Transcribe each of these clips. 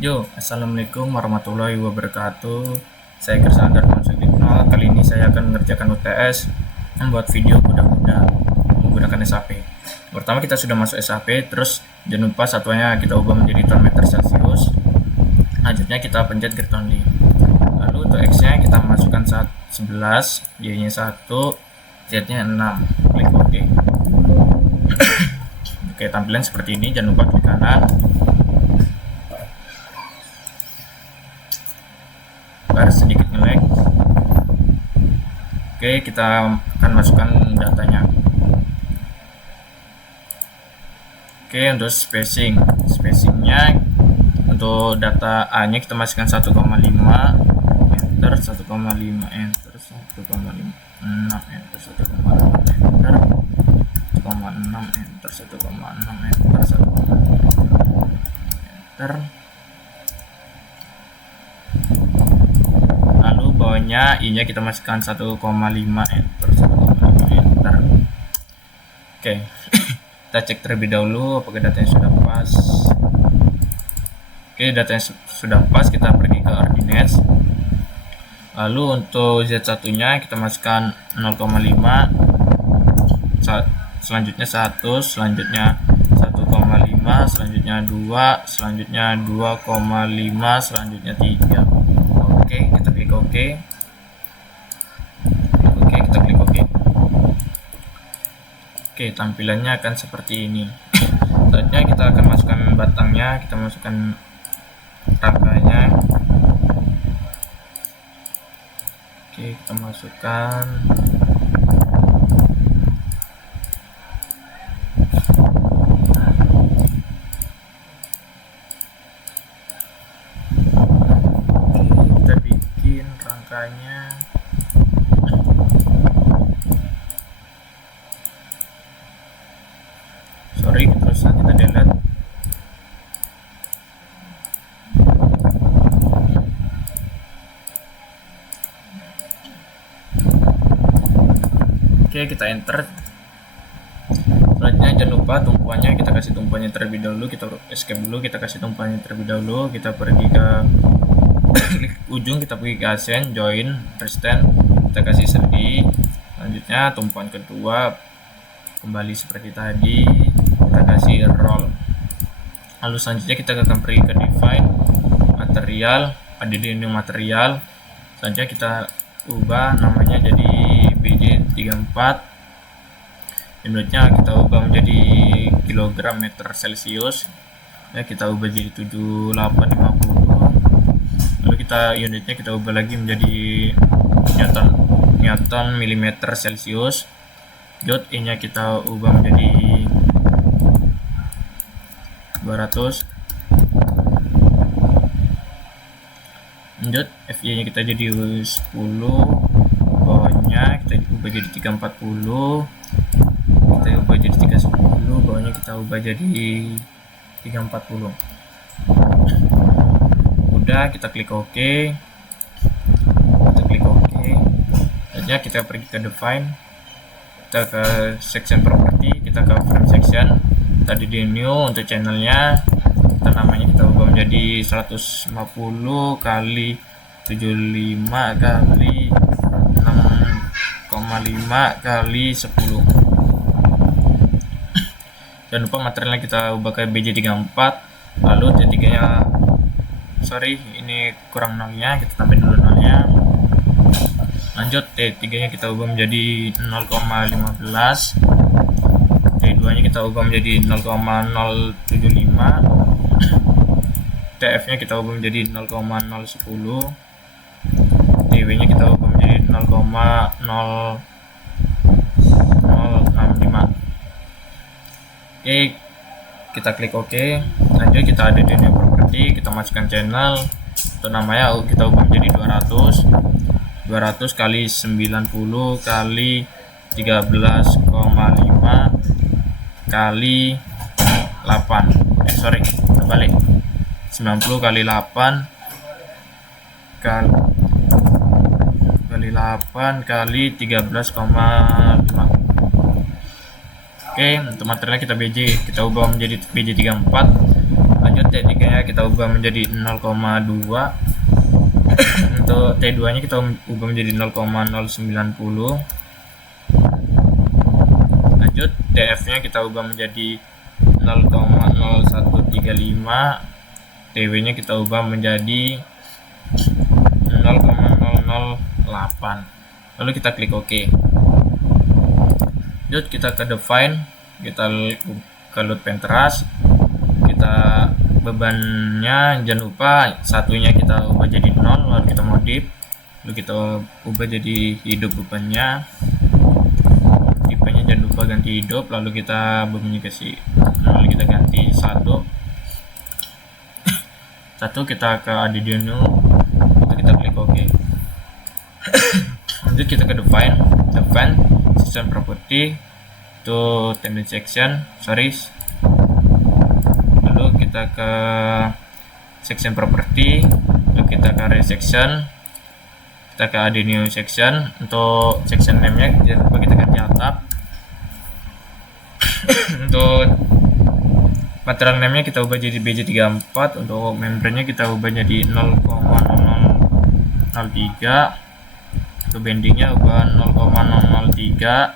Yo, assalamualaikum warahmatullahi wabarakatuh. Saya Kersan Darman Sudipno. Kali ini saya akan mengerjakan UTS membuat video kuda-kuda menggunakan SAP. Pertama kita sudah masuk SAP, terus jangan lupa satuannya kita ubah menjadi ton meter Celsius. Selanjutnya kita pencet get only. Lalu untuk X-nya kita masukkan 11, Y-nya 1, Z-nya 6. Klik OK. Oke, tampilan seperti ini. Jangan lupa klik kanan. Sedikit nge-lag. Oke, kita akan masukkan datanya. Oke, untuk spacingnya untuk data A nya kita masukkan 1,5 enter, 1,5 enter, 1,5 6 enter, 1,6 enter, 1,6 enter, 1,6 enter, 1,6 enter. Bawahnya I-nya kita masukkan 1,5 enter, 1,5 enter. Oke. Kita cek terlebih dahulu apakah datanya sudah pas. Oke, datanya sudah pas, kita pergi ke ordinates. Lalu untuk Z1 nya kita masukkan 0,5, selanjutnya 1, selanjutnya 1,5, selanjutnya 2, selanjutnya 2,5, selanjutnya 3. Oke, kita klik OK. Oke, kita klik OK. Oke, tampilannya akan seperti ini. Selanjutnya kita akan masukkan batangnya, kita masukkan rangkanya. Oke, kita masukkan. Rangkanya terusan kita delete. Oke, kita enter. Selanjutnya jangan lupa tumpuannya kita kasih tumpuannya terlebih dahulu, kita escape dulu, kita kasih tumpuannya terlebih dahulu, kita pergi ke klik ujung, kita pergi ke ascend, join, restant, kita kasih sedi. Selanjutnya tumpuan kedua kembali seperti tadi, kita kasih roll. Lalu selanjutnya kita akan pergi ke define material, ada di new material. Selanjutnya kita ubah namanya jadi BJ34, unitnya kita ubah menjadi kilogram meter Celsius ya, kita ubah jadi 7850. Lalu unitnya kita ubah lagi menjadi newton milimeter Celsius. Jod E nya kita ubah menjadi 200. Jod FY nya kita jadi 10. Bawahnya kita ubah jadi 340. Kita ubah jadi 310. Bawahnya kita ubah jadi 340. Kita klik OK. Selanjutnya kita pergi ke define, kita ke section property, kita ke frame section, tadi di new. Untuk channelnya kita namanya kita ubah menjadi 150 kali 75 kali 6,5 kali 10. Jangan lupa materialnya kita ubah ke BJ34. Lalu T3 nya ini kurang nolnya, kita tambahin dulu nolnya. Lanjut T3 nya kita ubah menjadi 0,15, T2 nya kita ubah menjadi 0,075, TF nya kita ubah menjadi 0,010, TW nya kita ubah menjadi 0,0065. Oke, kita klik OK. Lanjut kita ada di new property, kita masukkan channel, untuk namanya kita ubah menjadi 200 kali 90 kali 13,5 kali 8. Terbalik. 90 kali 8 kali 8 kali 13,5. Oke, untuk materialnya kita ubah menjadi BJ34. Lanjut lanjut T3 nya kita ubah menjadi 0,2. Untuk T2 nya kita ubah menjadi 0,090. Lanjut TF nya kita ubah menjadi 0,0135. TW nya kita ubah menjadi 0,008. lalu kita klik OK. Lanjut kita ke define, kita ke load Pinterest, kita bebannya jangan lupa satunya kita ubah jadi 0, lalu kita modif, lalu kita ubah jadi hidup bebannya, tipenya jangan lupa ganti hidup, lalu kita bebannya kasih, lalu kita ganti 1, kita ke Arduino, lalu kita klik OK. Lanjut kita ke define system property to tendency section, lalu kita ke section property, lalu kita ke array section, kita ke Arduino section. Untuk section name nya jangan lupa kita ganti atap. Untuk material name nya kita ubah jadi BJ34, untuk membrane nya kita ubah jadi 0,0003, untuk bendingnya ubah 0,003,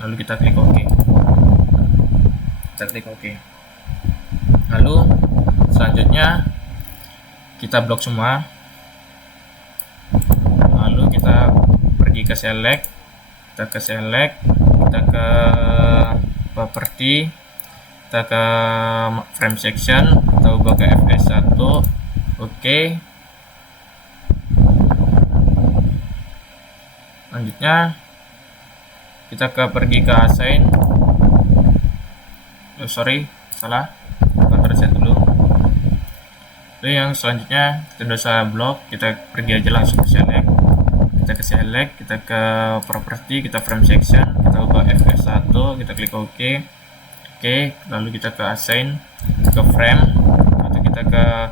lalu kita klik OK. Lalu selanjutnya kita blok semua, lalu kita pergi ke select, kita ke property, kita ke frame section, kita ubah ke FS1. OK. Selanjutnya kita pergi ke assign, bukan reset dulu. Lalu yang selanjutnya kita dosa blok, kita pergi aja langsung ke select, kita ke property, kita frame section, kita ubah FS1, kita klik OK. Lalu kita ke assign, ke frame, atau kita ke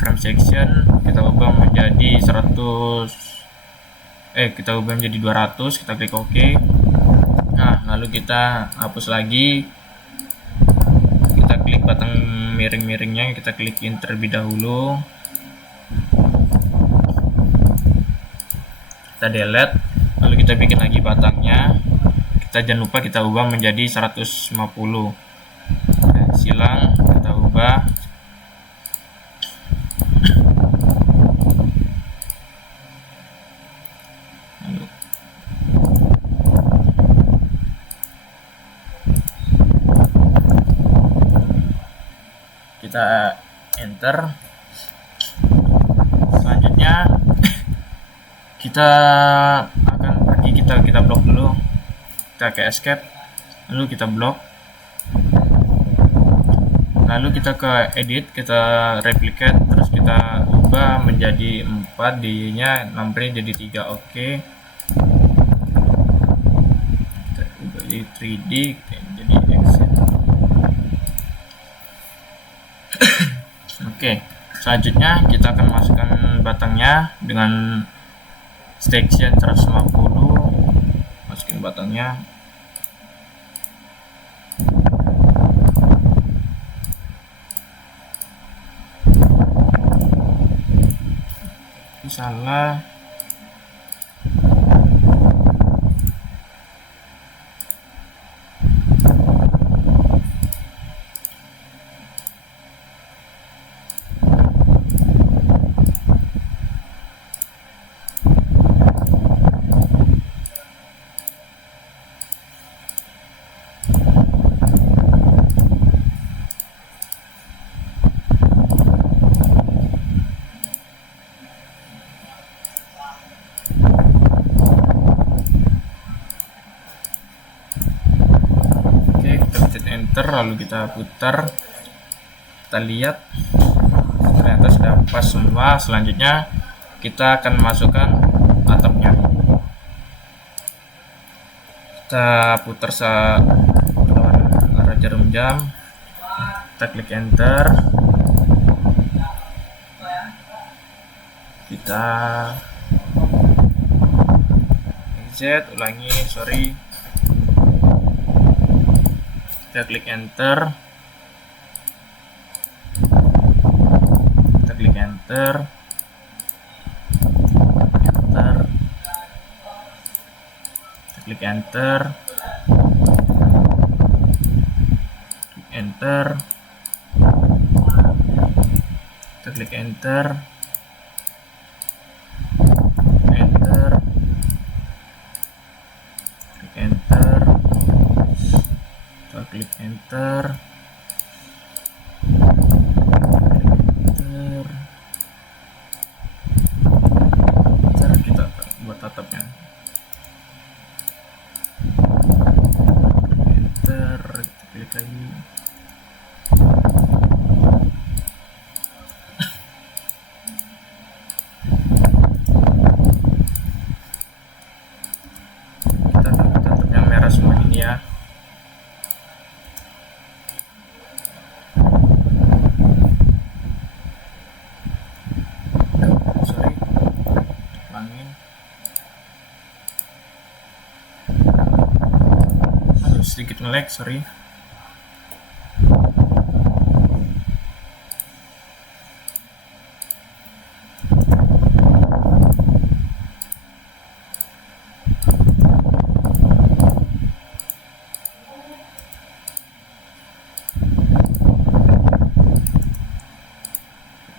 frame section, kita ubah menjadi 200, kita klik OK. Nah, lalu kita hapus lagi, kita klik batang miring-miringnya, kita klikin terlebih dahulu, kita delete, lalu kita bikin lagi batangnya, kita jangan lupa kita ubah menjadi 150. Silang kita ubah, kita enter. Selanjutnya kita akan pergi, kita blok dulu, kita ke escape, lalu kita blok, lalu kita ke edit, kita replicate, terus kita ubah menjadi 4, D nya numbernya jadi 3. OK, kita ubah jadi 3D, jadi exit. Oke, selanjutnya kita akan masukkan batangnya dengan section 150. Masukin batangnya. Salah. Lalu kita putar, kita lihat ternyata sudah pas semua. Selanjutnya kita akan masukkan atapnya, kita putar arah jarum jam, kita klik enter, kita exit, ulangi, kita klik enter, kita klik enter, kita klik enter, kita klik enter, klik enter, kita buat tatapnya, enter, kita klik lagi, kita tatap yang merah semua ini ya. Sedikit nge-lag, sorry.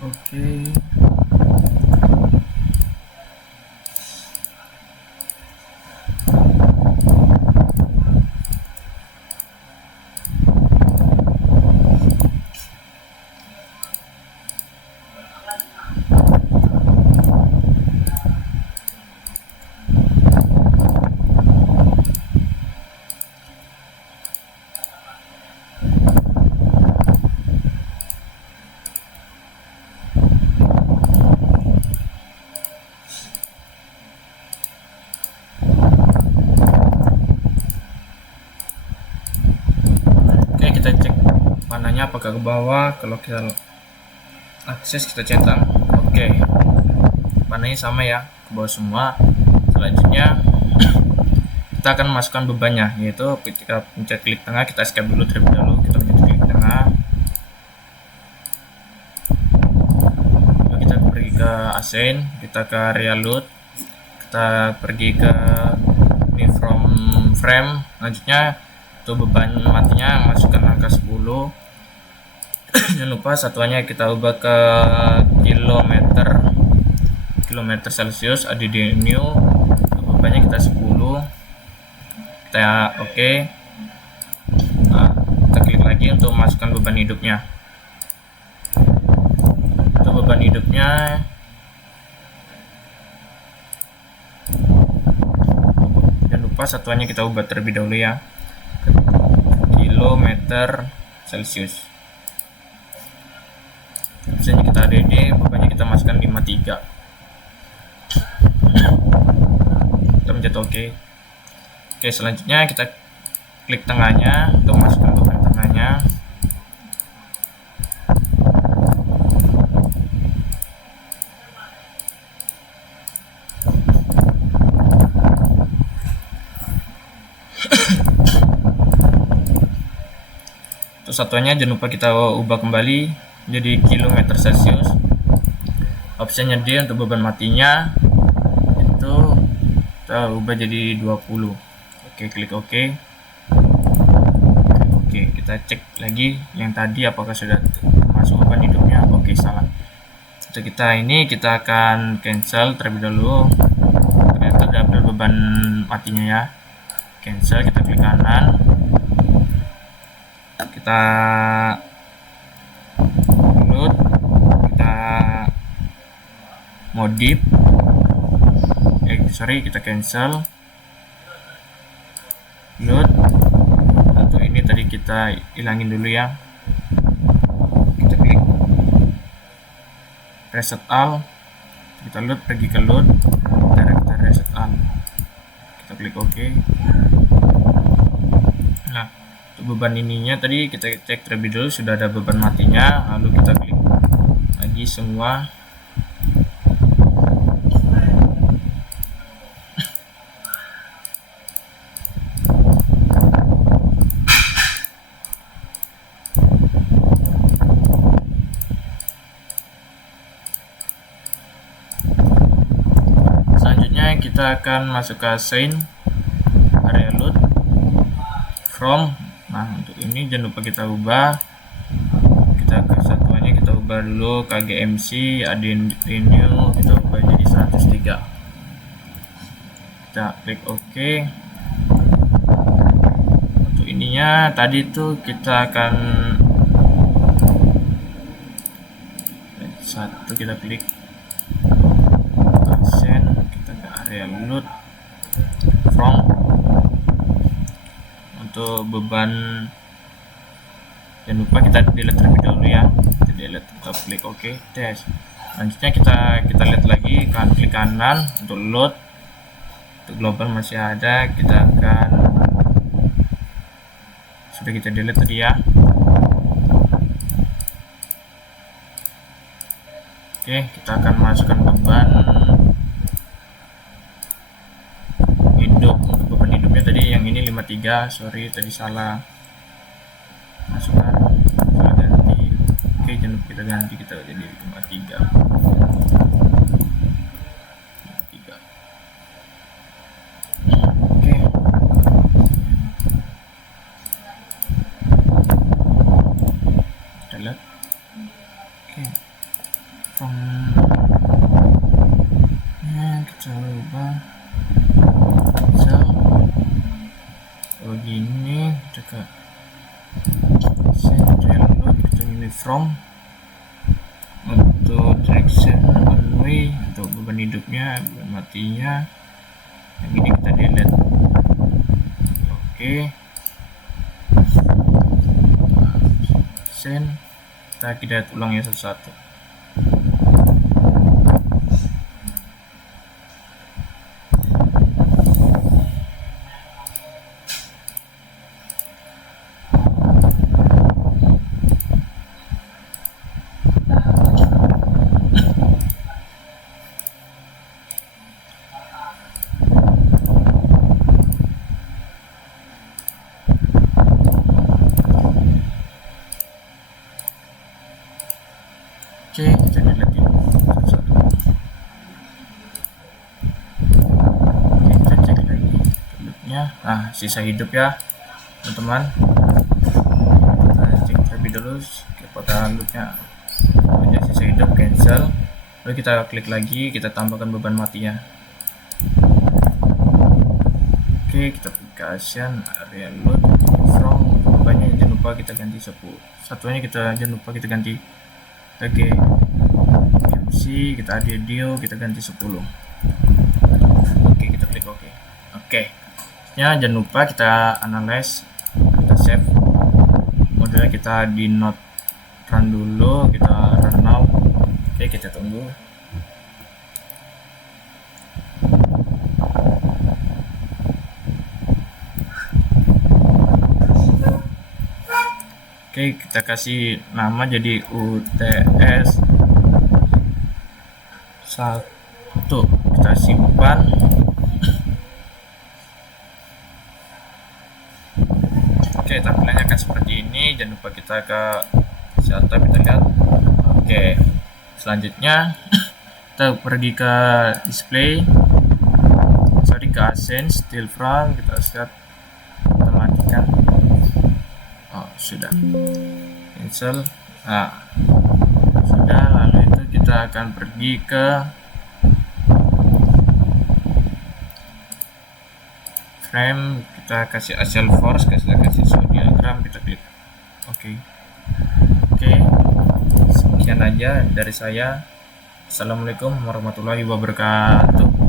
Oke. Kita cek panahnya apakah ke bawah. Kalau kita akses kita centang, oke, panahnya sama ya, ke bawah semua. Selanjutnya kita akan masukkan bebannya, yaitu ketika pencet klik tengah, kita escape dulu terlebih dahulu, kita pencet klik tengah, lalu kita pergi ke assign, kita ke area load, kita pergi ke ini from frame. Selanjutnya untuk beban matinya masukkan angka 10. Jangan lupa satuannya kita ubah ke kilometer Celsius, ada di new. Untuk bebannya kita 10, kita oke. Nah, kita klik lagi untuk masukkan beban hidupnya. Untuk beban hidupnya jangan lupa satuannya kita ubah terlebih dahulu ya, kilometer Celsius. Misalnya kita ada ini, bebannya kita masukkan 53. Kita mencet oke. Oke, selanjutnya kita klik tengahnya untuk masukkan beban tengahnya. Satuannya jangan lupa kita ubah kembali jadi kilometer Celsius. Opsinya D untuk beban matinya itu kita ubah jadi 20. Oke, klik oke. Oke, kita cek lagi yang tadi apakah sudah masuk beban hidupnya. Oke, salah. Untuk kita ini kita akan cancel terlebih dahulu. Ternyata double beban matinya ya. Cancel, kita klik kanan. Kita load, kita modif, kita cancel, load. Untuk ini tadi kita hilangin dulu ya, kita klik reset all, kita load, pergi ke load, kita reset all, kita klik OK. Nah, beban ininya tadi kita cek terlebih dahulu sudah ada beban matinya, lalu kita klik lagi semua. kita akan masuk ke assign area load from. Nah, untuk ini jangan lupa kita ubah, kita ke satuannya kita ubah dulu KGMC add-in renew, kita ubah jadi 103. Kita klik OK. Untuk ininya tadi tuh kita akan satu, kita klik assign, kita ke area load from. Untuk beban jangan lupa kita delete terlebih dahulu ya, kita delete, kita klik OK, tes. Selanjutnya kita lihat lagi, klik kanan untuk load. Untuk global masih ada, kita akan sudah kita delete tadi ya. Oke, kita akan masukkan beban hidup. Untuk beban hidupnya tadi yang ini 53, sorry tadi salah masukkan, salah ganti. Oke, jangan lupa kita ganti, kita jadi 53. Oke, kita lihat. Oke, from kita ubah begini, kita ke central load, kita milih from. Untuk direction one way, untuk beban hidupnya, beban matinya yang ini kita delete. Oke, send, kita ulang ya satu-satu. Oke, kita delete satu-satu. Oke, kita cek lagi hidupnya. Nah, sisa hidup ya teman-teman. Kita cek terlebih dulu ke pota loopnya, punya sisa hidup, cancel. Lalu kita klik lagi, kita tambahkan beban matinya. Oke, kita application area load from, bebannya jangan lupa kita ganti 10. Satuannya kita jangan lupa kita ganti Oke, MC, kita add deal, kita ganti 10. Oke, kita klik OK. Oke, ya jangan lupa kita analyze, kita save modelnya, kita di not run dulu, kita run now. Oke, kita tunggu. Oke, kita kasih nama jadi UTS 1, kita simpan. Oke, tampilannya akan seperti ini. Jangan lupa kita ke setup, kita lihat. Oke, selanjutnya kita pergi ke display, sorry, ke assign still front, kita set, kita matikan. Oh, sudah cancel. Nah, sudah. Lalu itu kita akan pergi ke frame, kita kasih axial force, kita kasih show diagram, kita klik OK. Oke, sekian aja dari saya. Assalamualaikum warahmatullahi wabarakatuh.